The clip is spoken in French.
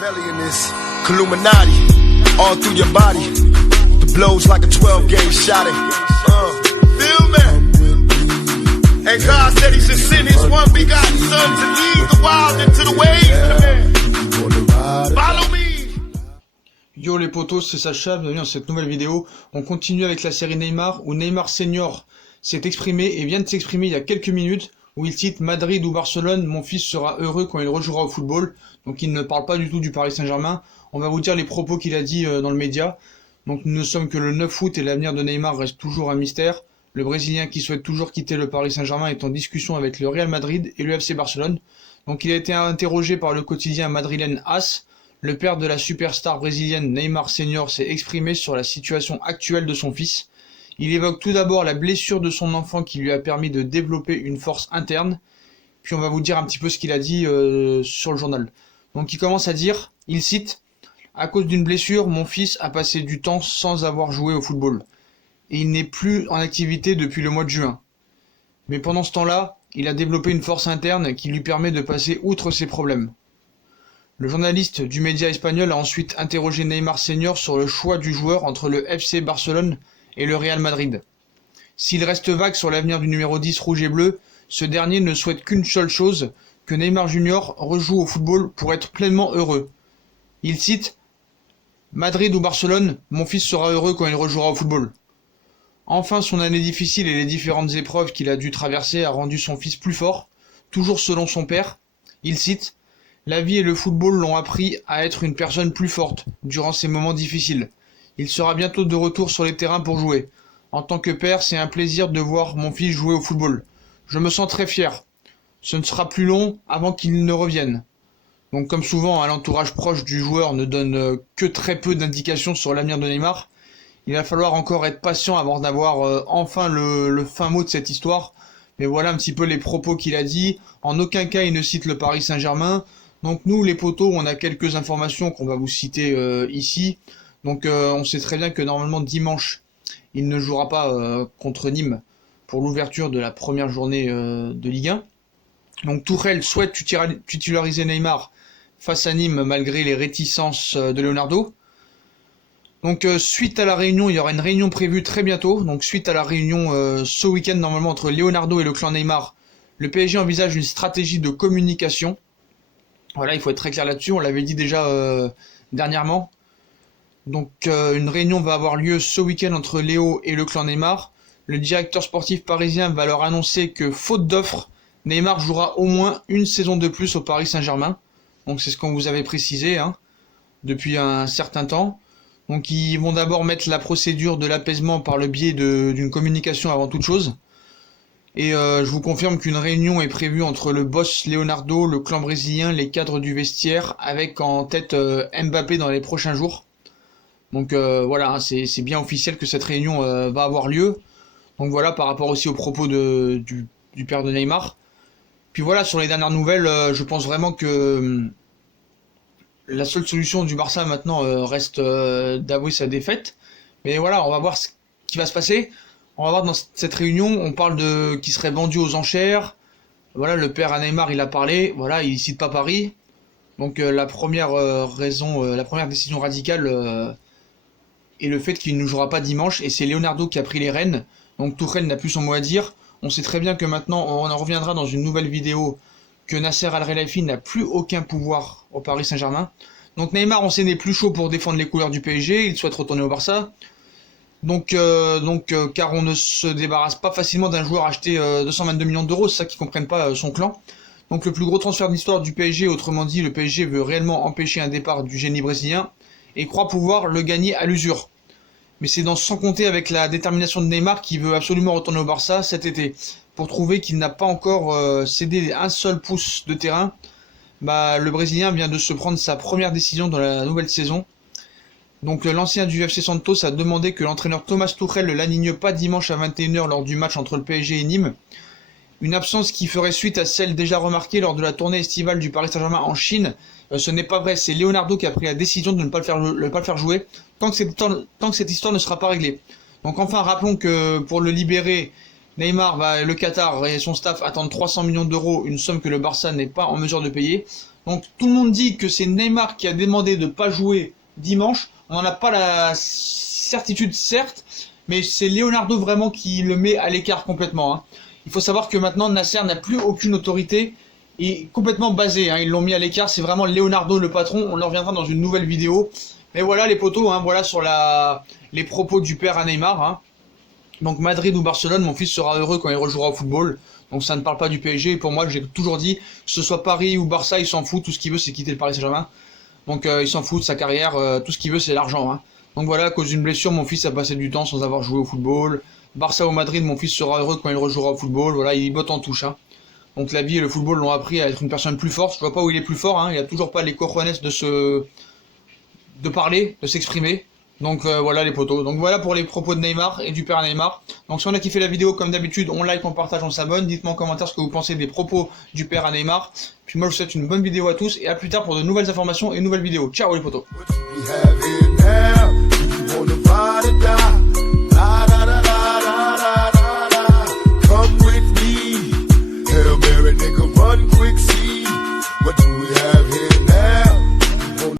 Machiavellian is Illuminati all through your body. The blows like a 12-gauge shot. Feel me? And God said He should send His one begotten Son to lead the wild into the ways. Follow me. Yo les potos, c'est Sacha, bienvenue dans cette nouvelle vidéo. On continue avec la série Neymar, où Neymar Senior s'est exprimé et vient de s'exprimer il y a quelques minutes, où il cite Madrid ou Barcelone, mon fils sera heureux quand il rejouera au football. Donc il ne parle pas du tout du Paris Saint-Germain. On va vous dire les propos qu'il a dit dans le média. Donc nous ne sommes que le 9 août et l'avenir de Neymar reste toujours un mystère. Le Brésilien qui souhaite toujours quitter le Paris Saint-Germain est en discussion avec le Real Madrid et le FC Barcelone. Donc il a été interrogé par le quotidien madrilène AS. Le père de la superstar brésilienne Neymar Senior s'est exprimé sur la situation actuelle de son fils. Il évoque tout d'abord la blessure de son enfant qui lui a permis de développer une force interne. Puis on va vous dire un petit peu ce qu'il a dit sur le journal. Donc il commence à dire, il cite « À cause d'une blessure, mon fils a passé du temps sans avoir joué au football. Et il n'est plus en activité depuis le mois de juin. Mais pendant ce temps-là, il a développé une force interne qui lui permet de passer outre ses problèmes. » Le journaliste du média espagnol a ensuite interrogé Neymar Senior sur le choix du joueur entre le FC Barcelone et le Real Madrid. S'il reste vague sur l'avenir du numéro 10 rouge et bleu, ce dernier ne souhaite qu'une seule chose, que Neymar Junior rejoue au football pour être pleinement heureux. Il cite « Madrid ou Barcelone, mon fils sera heureux quand il rejouera au football. » Enfin, son année difficile et les différentes épreuves qu'il a dû traverser a rendu son fils plus fort. Toujours selon son père, il cite « La vie et le football l'ont appris à être une personne plus forte durant ces moments difficiles. Il sera bientôt de retour sur les terrains pour jouer. En tant que père, c'est un plaisir de voir mon fils jouer au football. Je me sens très fier. Ce ne sera plus long avant qu'il ne revienne. » Donc comme souvent, l'entourage proche du joueur ne donne que très peu d'indications sur l'avenir de Neymar. Il va falloir encore être patient avant d'avoir enfin le fin mot de cette histoire. Mais voilà un petit peu les propos qu'il a dit. En aucun cas il ne cite le Paris Saint-Germain. Donc nous les potos, on a quelques informations qu'on va vous citer ici. Donc on sait très bien que normalement dimanche, il ne jouera pas contre Nîmes pour l'ouverture de la première journée de Ligue 1. Donc Tuchel souhaite titulariser Neymar face à Nîmes malgré les réticences de Leonardo. Donc suite à la réunion, il y aura une réunion prévue très bientôt. Donc suite à la réunion ce week-end normalement entre Leonardo et le clan Neymar, le PSG envisage une stratégie de communication. Voilà, il faut être très clair là-dessus, on l'avait dit déjà dernièrement. Donc une réunion va avoir lieu ce week-end entre Léo et le clan Neymar. Le directeur sportif parisien va leur annoncer que faute d'offre, Neymar jouera au moins une saison de plus au Paris Saint-Germain. Donc c'est ce qu'on vous avait précisé depuis un certain temps. Donc ils vont d'abord mettre la procédure de l'apaisement par le biais d'une communication avant toute chose. Et je vous confirme qu'une réunion est prévue entre le boss Leonardo, le clan brésilien, les cadres du vestiaire, avec en tête Mbappé dans les prochains jours. Donc voilà, c'est bien officiel que cette réunion va avoir lieu. Donc voilà, par rapport aussi aux propos du père de Neymar. Puis voilà, sur les dernières nouvelles, je pense vraiment que la seule solution du Barça maintenant reste d'avouer sa défaite. Mais voilà, on va voir ce qui va se passer. On va voir dans cette réunion, on parle de qui serait vendu aux enchères. Voilà, le père à Neymar, il a parlé. Voilà, il cite pas Paris. Donc la première la première décision radicale est le fait qu'il ne jouera pas dimanche. Et c'est Leonardo qui a pris les rênes. Donc Tuchel n'a plus son mot à dire. On sait très bien que maintenant, on en reviendra dans une nouvelle vidéo, que Nasser Al-Khelaifi n'a plus aucun pouvoir au Paris Saint-Germain. Donc Neymar, on sait, n'est plus chaud pour défendre les couleurs du PSG, il souhaite retourner au Barça. Donc car on ne se débarrasse pas facilement d'un joueur acheté 222 millions d'euros, c'est ça qu'ils comprennent pas son clan. Donc le plus gros transfert de l'histoire du PSG, autrement dit, le PSG veut réellement empêcher un départ du génie brésilien et croit pouvoir le gagner à l'usure. Mais c'est sans compter avec la détermination de Neymar qui veut absolument retourner au Barça cet été. Pour trouver qu'il n'a pas encore cédé un seul pouce de terrain, le Brésilien vient de se prendre sa première décision dans la nouvelle saison. Donc l'ancien du FC Santos a demandé que l'entraîneur Thomas Tuchel ne l'aligne pas dimanche à 21 h lors du match entre le PSG et Nîmes. Une absence qui ferait suite à celle déjà remarquée lors de la tournée estivale du Paris Saint-Germain en Chine. Ce n'est pas vrai, c'est Leonardo qui a pris la décision de ne pas le faire jouer tant que cette histoire ne sera pas réglée. Donc enfin, rappelons que pour le libérer, Neymar, le Qatar et son staff attendent 300 millions d'euros, une somme que le Barça n'est pas en mesure de payer. Donc tout le monde dit que c'est Neymar qui a demandé de ne pas jouer dimanche. On n'en a pas la certitude, certes, mais c'est Leonardo vraiment qui le met à l'écart complètement, hein. Il faut savoir que maintenant Nasser n'a plus aucune autorité et complètement basé, hein. Ils l'ont mis à l'écart, c'est vraiment Leonardo le patron. On en reviendra dans une nouvelle vidéo. Mais voilà les potos, hein, voilà sur les propos du père à Neymar, hein. Donc Madrid ou Barcelone, mon fils sera heureux quand il rejouera au football. Donc ça ne parle pas du PSG. Et pour moi, j'ai toujours dit, que ce soit Paris ou Barça, il s'en fout. Tout ce qu'il veut, c'est quitter le Paris Saint-Germain. Donc il s'en fout de sa carrière. Tout ce qu'il veut, c'est l'argent, hein. Donc voilà, à cause d'une blessure, mon fils a passé du temps sans avoir joué au football. Barça ou Madrid, mon fils sera heureux quand il rejouera au football. Voilà, il botte en touche, hein. Donc la vie et le football l'ont appris à être une personne plus forte. Je vois pas où il est plus fort, hein. Il a toujours pas les cojones de parler, de s'exprimer. Donc voilà les potos. Donc voilà pour les propos de Neymar et du père Neymar. Donc si on a kiffé la vidéo, comme d'habitude, on like, on partage, on s'abonne. Dites-moi en commentaire ce que vous pensez des propos du père à Neymar. Puis moi je vous souhaite une bonne vidéo à tous et à plus tard pour de nouvelles informations et de nouvelles vidéos. Ciao les potos.